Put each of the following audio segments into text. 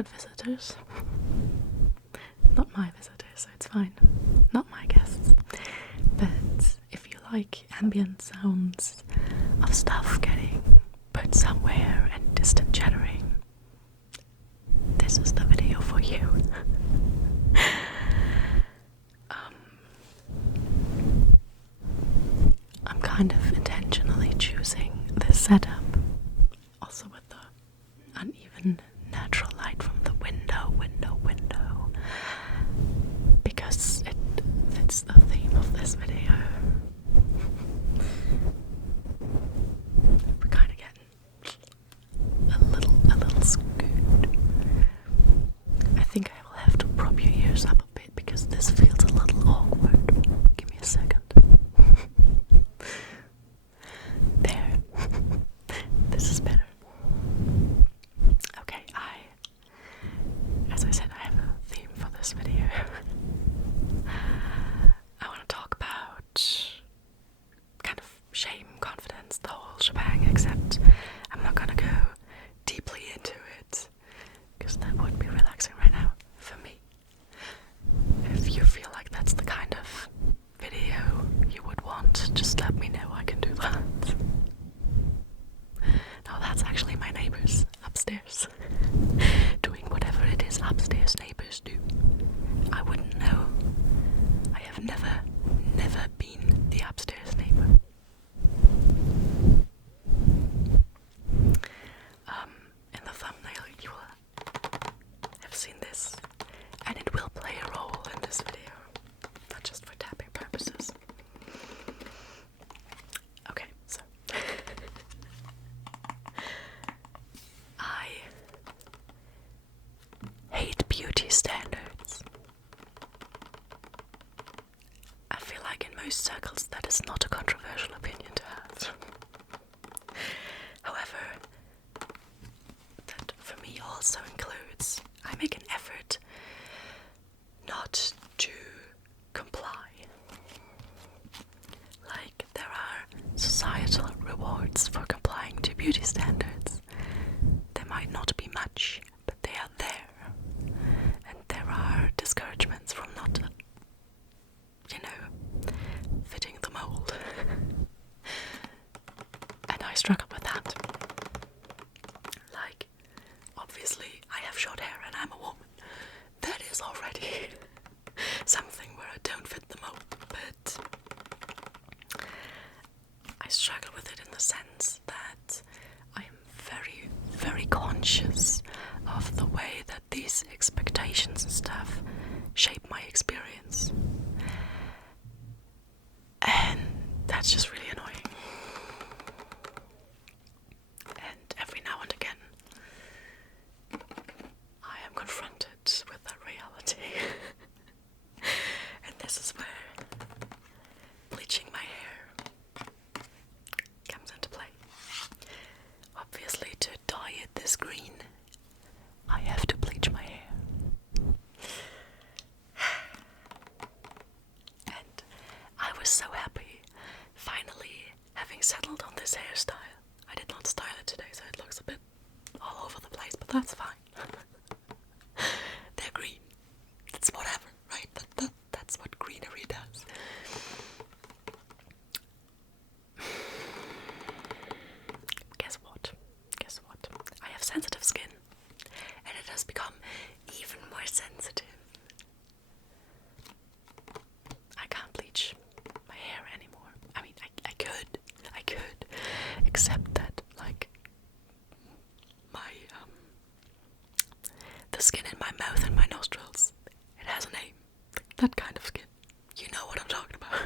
good visitors. Not my visitors, so it's fine. Not my guests. But if you like ambient sounds of stuff getting put somewhere and distant chattering, this is the video for you. I'm kind of intentionally choosing this setup, also with the uneven natural light from the window, because it fits the theme of this video. We're kind of getting a little scoot. I think I will have to prop your ears up a bit because this feels a little awkward. Give me a second. There. This is better. Okay, as I said, I have a theme for this video. I want to talk about kind of shame, confidence, the whole shebang, except I'm not gonna go deeply into it, because that would be relaxing right now, for me. If you feel like that's the kind of video you would want, just let me know, I can do that. No, that's actually my neighbors upstairs, doing whatever it is upstairs neighbors do. I wouldn't know. I have never been the upstairs neighbor. In the thumbnail you will have seen this, and it will play a role in this video, not just for tapping purposes. Okay, so I hate beauty standards. I feel like in most circles that is not a controversial opinion to have. However, that for me also includes I make an effort not to comply. Like, there are societal rewards for complying to beauty standards. They might not be much, but they are there. And there are discouragements from not, fitting the mold. And I struggle with that. Like, obviously, I have short hair and I'm a woman. That is already something where I don't fit the mold, but I struggle with it in the sense that I am very, very conscious of the way that these expectations and stuff shape my experience. And that's just really annoying. And every now and again, I am confronted with that reality. And this is where bleaching my hair comes into play. Obviously, to dye it this green, I have to bleach my hair. And I was so happy finally having settled on this hairstyle. I did not style it today, so it looks a bit all over the place, but that's fine. They're green. It's whatever, right? That's what greenery does. Guess what? I have sensitive skin, and it has become even more sensitive. I can't bleach my hair anymore. I mean, I could, except that, like, the skin in my mouth and my nostrils, it has a name. That kind of skin. You know what I'm talking about.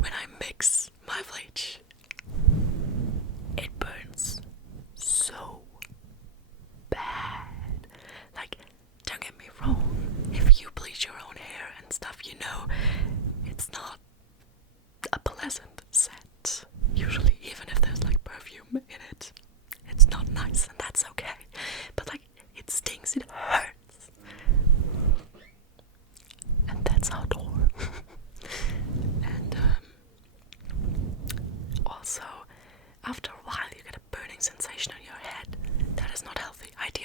When I mix my bleach, it burns so bad. Like, don't get me wrong, if you bleach your own hair and stuff, it's not a pleasant scent. Usually, even if there's like perfume in it, it's not nice, and that's okay. But like, it stings, it hurts. And that's outdoor. And also, after a while you get a burning sensation on your head. That is not healthy. Ideally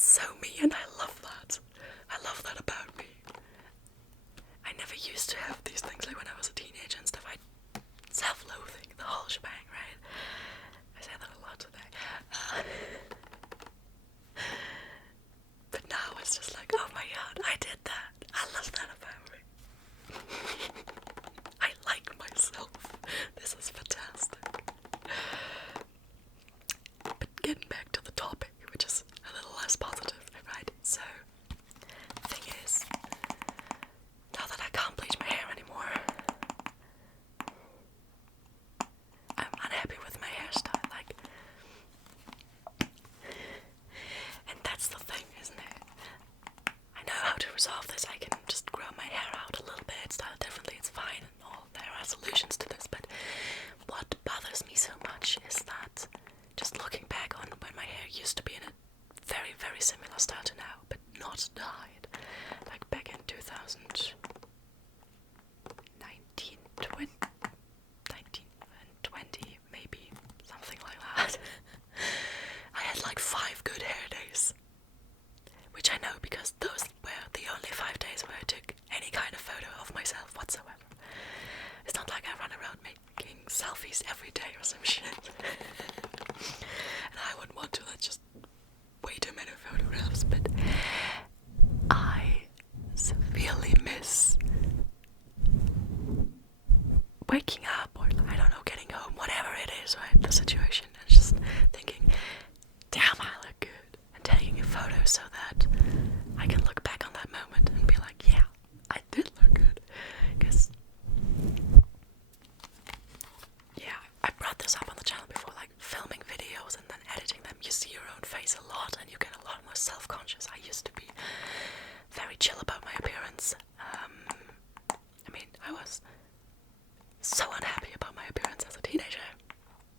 that's so me, and I love that. I love that about me. I never used to have these things, like when I was a teenager and stuff. I self-loathing, the whole shebang, right? I say that a lot today. But now it's just like, oh my god, I did that. I love that about me. I like myself. This is fantastic. But getting back to the topic, which is a little less positive, right? So, the thing is, now that I can't bleach my hair anymore, I'm unhappy with my hairstyle, like, and that's the thing, isn't it? I know how to resolve this. I can just grow my hair out a little bit, style it differently, it's fine, and all. There are solutions to this, but what bothers me so much is that just looking back on when my hair used to be in a very, very similar style to now, but not dyed, like back in 2019, 20, maybe, something like that. I had like 5 good hair days, which I know because those were the only 5 days where I took any kind of photo of myself whatsoever. It's not like I run around making selfies every day or some shit. And I wouldn't want to, that's just way too many photographs, but I severely miss waking up, or I don't know, getting home, whatever it is, right, the situation, and just thinking, damn, I look good, and taking a photo so that I can look back on that moment and be like, yeah, I did look good, because, yeah, I brought this up on the channel before, like, filming videos and then editing them, you see your own face a lot, and you get a lot more self-conscious. I used to be very chill about my appearance. I mean, I was so unhappy about my appearance as a teenager.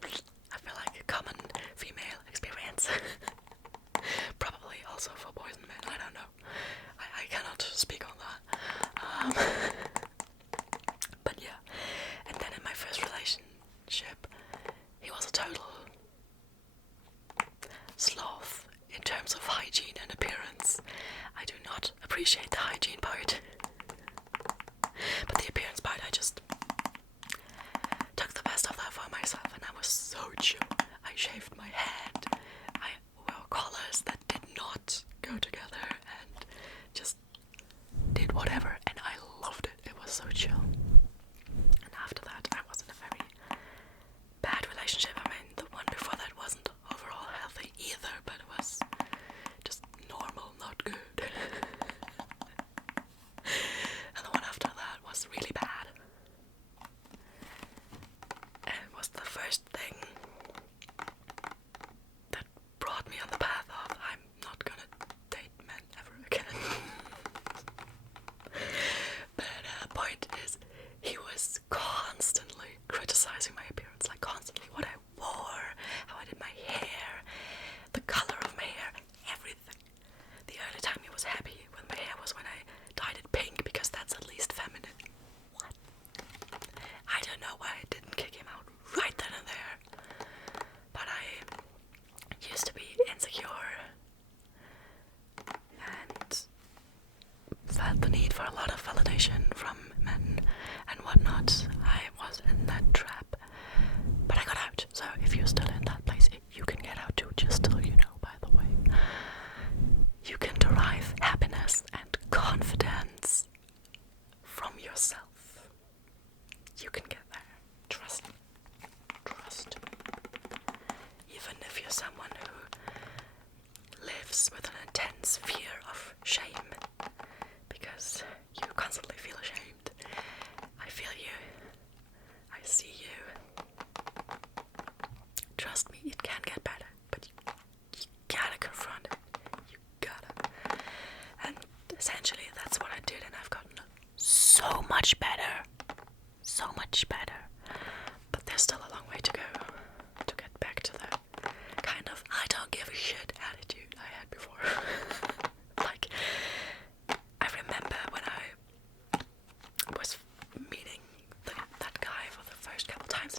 I feel like a common female experience. Probably also for boys and men, I don't know. I cannot speak on that. But yeah, and then in my first relationship, he was a total sloth in terms of hygiene and appearance. I do not appreciate the hygiene part. But the appearance part, I just took the best of that for myself, and I was so chill. I shaved my head, I wore collars that did not go together, and just did whatever, and I loved it. It was so chill. And after that, I was in a very bad relationship. I mean, the one before that wasn't overall healthy either, but it was just normal, not good. And the one after that was really bad. And it was the first thing that brought me on the path of I'm not gonna date men ever again. But point is, he was constantly criticizing my appearance, like constantly what I wore, how I did my hair, the color of my hair, everything. The only time he was happy with my hair was when I dyed it pink, because that's at least feminine. What? I don't know why I didn't kick him out right then and there, but I used to be insecure and felt the need for a lot of validation from men and whatnot. I was in that trap, but I got out. So if you're still in that place, you can get out too, just so you know, by the way. You can derive happiness and confidence from yourself. You can get there. Trust me. Trust me. Even if you're someone who lives with an intense fear of shame, because you constantly feel ashamed. I feel you. I see you. Trust me, it can get better, but you gotta confront it. You gotta. And essentially that's what I did, and I've gotten so much better. So much better. But there's still a long way to go to get back to that kind of I don't give a shit attitude I had before. Like, I remember when I was meeting that guy for the first couple times,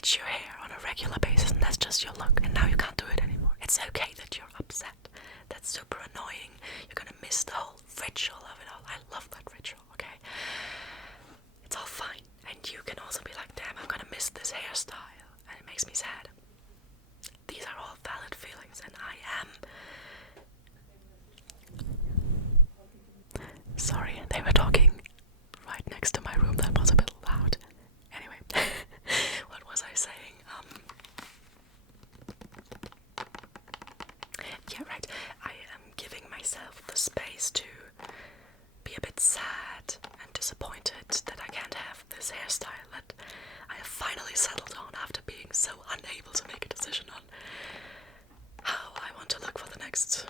bleach your hair on a regular basis and that's just your look, and now you can't do it anymore. It's okay that you're upset. That's super annoying. You're gonna miss the whole ritual of it all. I love that ritual, okay? It's all fine. And you can also be like, damn, I'm gonna miss this hairstyle, and it makes me sad. These are all valid feelings, and I am... Sorry, they were talking right next to my room. That was a bit loud. Anyway, what was I saying? Yeah, right. I am giving myself the space to be a bit sad and disappointed that I can't have this hairstyle that I have finally settled on after being so unable to make a decision on how I want to look for the next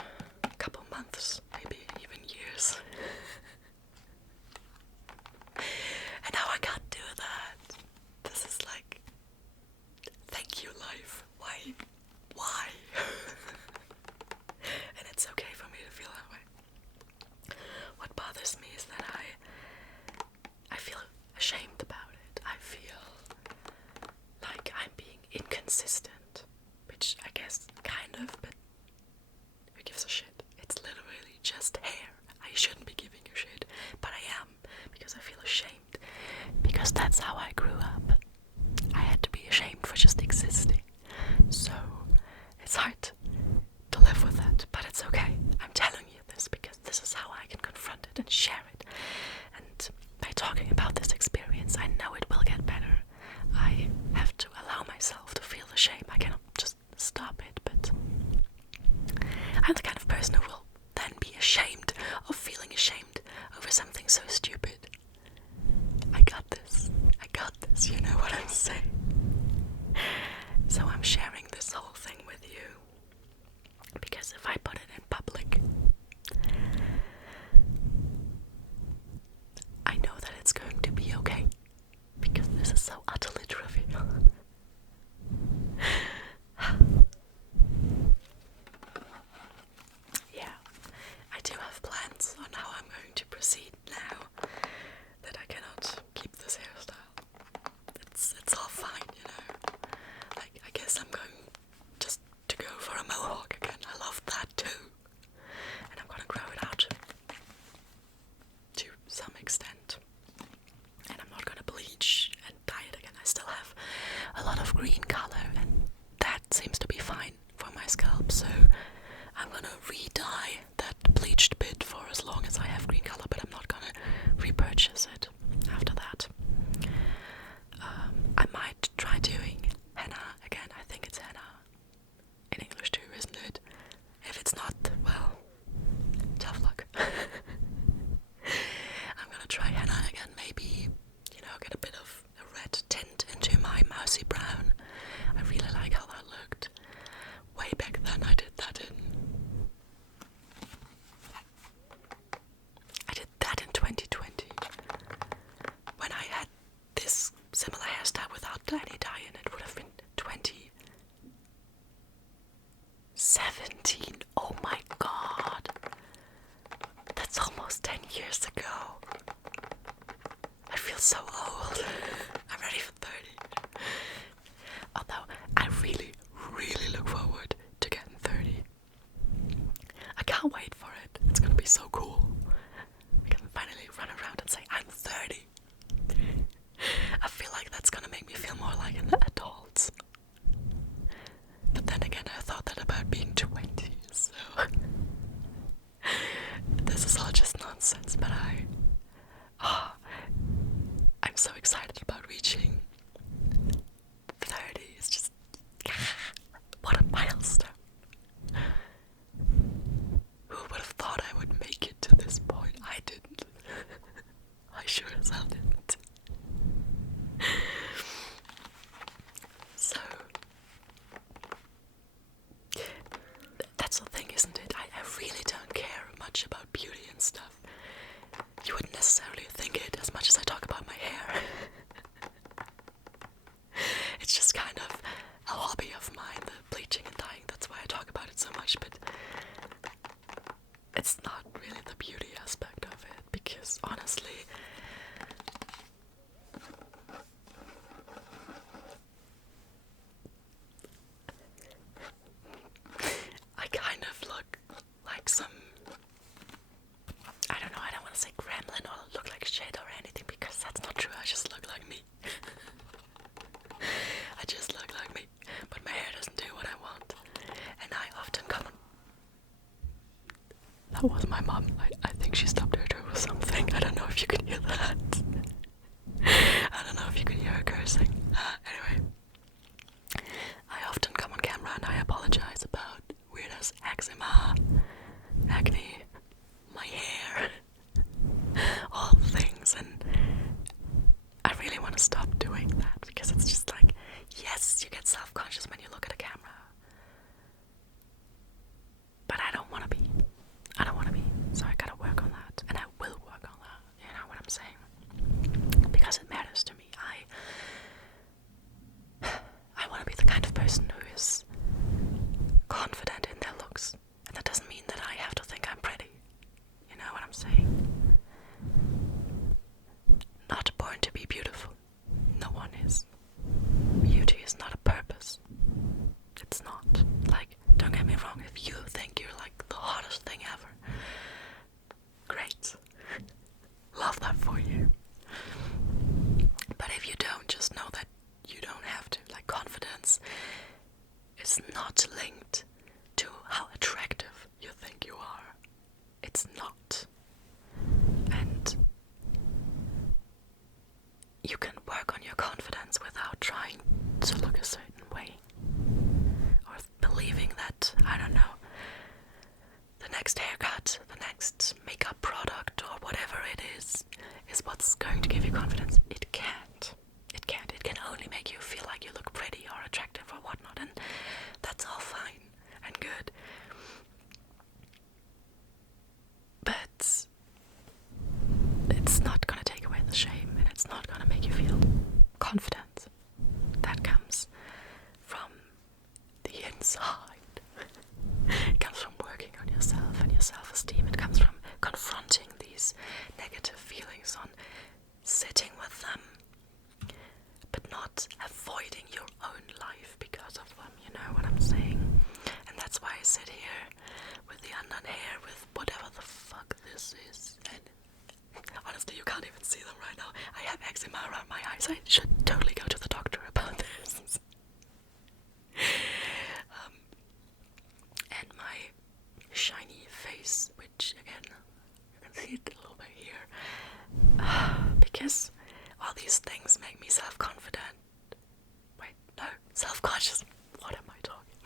couple months, maybe even years. And now I can't do that. This is like, thank you, life. Why? Why? And it's okay for me to feel that way. What bothers me is that I feel ashamed about it. I feel like I'm being inconsistent, which I guess kind of, but who gives a shit? It's literally just hair. I shouldn't be giving a shit, but I am, because I feel ashamed, because that's how I grew up. I had to be ashamed for just existing, so it's hard to live with that, but it's okay. I'm telling you this because this is how I can confront it and share it, and by talking about this experience, I know it will get better. I have to allow myself to feel the shame. I cannot just stop it, but I'm the kind of person who will then be ashamed of feeling ashamed over something so stupid. I got this, you know what I'm saying? So I'm sharing this whole thing with you, because if I put it in public, I know that it's going to be okay, because this is so utterly trivial. Yeah, I do have plans on how I'm going to proceed now that I cannot keep this hairstyle. It's all fine, you know. Like, I guess I'm going just to go for a mohawk again. I love that too. And I'm gonna grow it out to some extent. And I'm not gonna bleach and dye it again. I still have a lot of green color, and that seems to be fine for my scalp, so I'm gonna re-dye that bleached bit for as long as I have green color, but I'm not gonna repurchase it after that. I might try doing henna again. I think it's henna in English too, isn't it? If it's not, well, tough luck. I'm gonna try henna again, maybe, you know, get a bit of a red tint into my mousy brown. I really like how that looked. Way back then I did that in 2020, when I had this similar hairstyle without any dye in it. Would have been 2017. Oh my god, that's almost 10 years ago. I feel so old. I'm ready for 30. Although I really, really look forward to getting 30. I can't wait for it. It's gonna be so cool. I can finally run around and say I'm 30. I feel like that's gonna make me feel more like an adult. But then again, I thought that about being 20, so this is all just nonsense, but I'm so excited about reaching 30. It's just, what a milestone. Who would have thought I would make it to this point? I didn't. I sure as hell didn't. So, that's the thing, isn't it? I really don't care much about beauty and stuff. You wouldn't necessarily think it as much as I talk about my hair. It's just kind of a hobby of mine, the bleaching and dyeing. That's why That was my mom. I think she stopped her toe or something. I don't know if you could hear that. I don't know if you could hear her cursing. Anyway, I often come on camera and I apologize about weird ass eczema, acne, my hair, all things, and I really want to stop doing that because it's just like, yes, you get self-conscious when you look at a camera, but I don't want to be. So I gotta work on that, and I will work on that. You know what I'm saying? Because it matters to me. I want to be the kind of person who is confident in their looks, and that doesn't mean that I have to think I'm pretty. You know what I'm saying? Not born to be beautiful. No one is. Beauty is not a purpose. It's not. Like, don't get me wrong, if you think you're like the hottest thing ever, great. Love that for you. But if you don't, just know that you don't have to. Like, confidence is not linked to how attractive you think you are. It's not. And you can work on your confidence without trying to look a certain way. Or believing that, I don't know, the next haircut, the next makeup product, or whatever it is what's going to give you confidence. It can't. It can't. It can only make you feel like you look pretty or attractive or whatnot, and that's all fine and good. But it's not gonna take away the shame, and it's not gonna make you feel confident. That comes from the inside. It comes from working on yourself and your self-esteem. It comes from confronting these negative feelings, on sitting with them, but not avoiding your own life because of them. You know what I'm saying? And that's why I sit here with the undone hair, with whatever the fuck this is. And honestly, you can't even see them right now. I have eczema around my eyes. I should totally go to the doctor about this. And my shiny face, which again, you can see it a little bit here. Because all these things make me self-confident. Wait, no, self-conscious. What am I talking?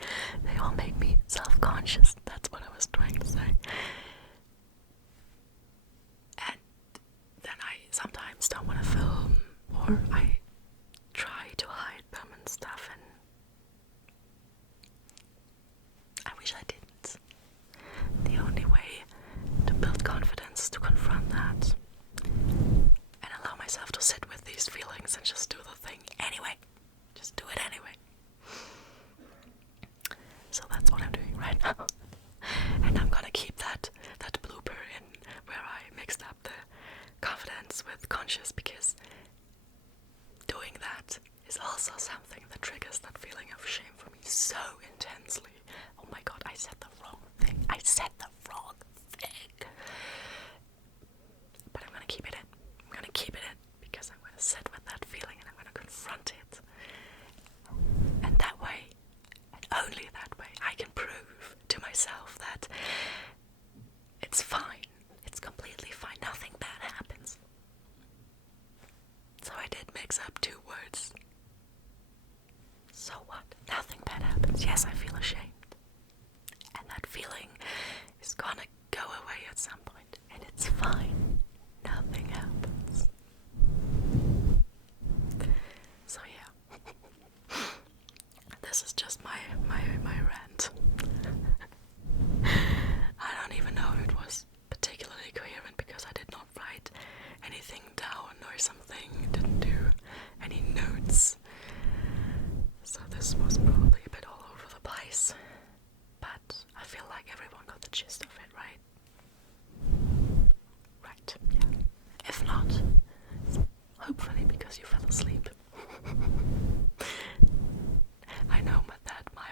They all make me self-conscious. That's what I was trying to say. And then I sometimes don't want to film, or I try to hide them and stuff, and I wish I didn't. The only way to build confidence is to confront that and allow myself to sit with these feelings and just do the thing anyway. Just do it anyway. So that's what I'm doing right now. And I'm gonna keep that blooper in where I mixed up the confidence with conscious, because doing that is also something that triggers that feeling of shame for me so intensely. Oh my god, I said the wrong thing. But I'm gonna keep it in. Because I'm gonna sit with that feeling and I'm gonna confront it. And that way, and only that way, I can prove to myself that it's fine. It's completely fine. Nothing bad happens. So I did mix up two words. So what? Nothing bad happens. Yes, I feel ashamed. And that feeling is gonna go away at some point. And it's fine. Nothing happens. So yeah. This is just my rant. I don't even know if it was particularly coherent because I did not write anything down or something, didn't do any notes. So this was probably a bit all over the place. But I feel like everyone got the gist of it, right? Right, yeah. If not, hopefully because you fell asleep. I know that my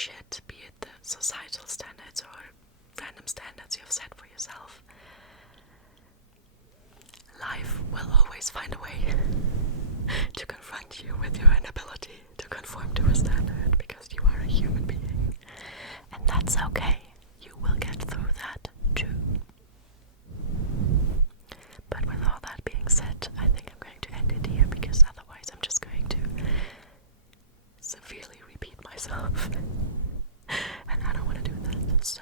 shit, be it the societal standards or random standards you have set for yourself, life will always find a way to confront you with your inability to conform to a standard, because you are a human being. And that's okay. You will get through that too. But with all that being said, I think I'm going to end it here, because otherwise I'm just going to severely repeat myself. And I don't want to do that. So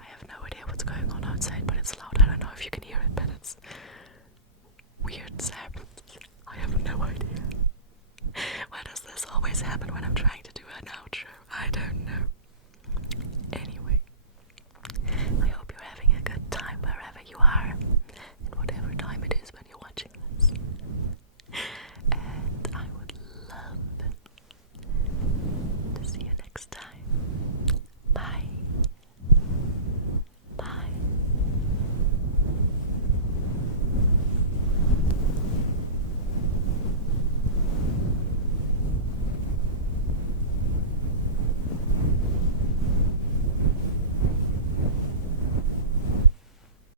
I have no idea what's going on outside, but it's loud. I don't know if you can hear it, but it's weird sounds. I have no idea. Why does this always happen when I'm trying to do an outro? I don't know.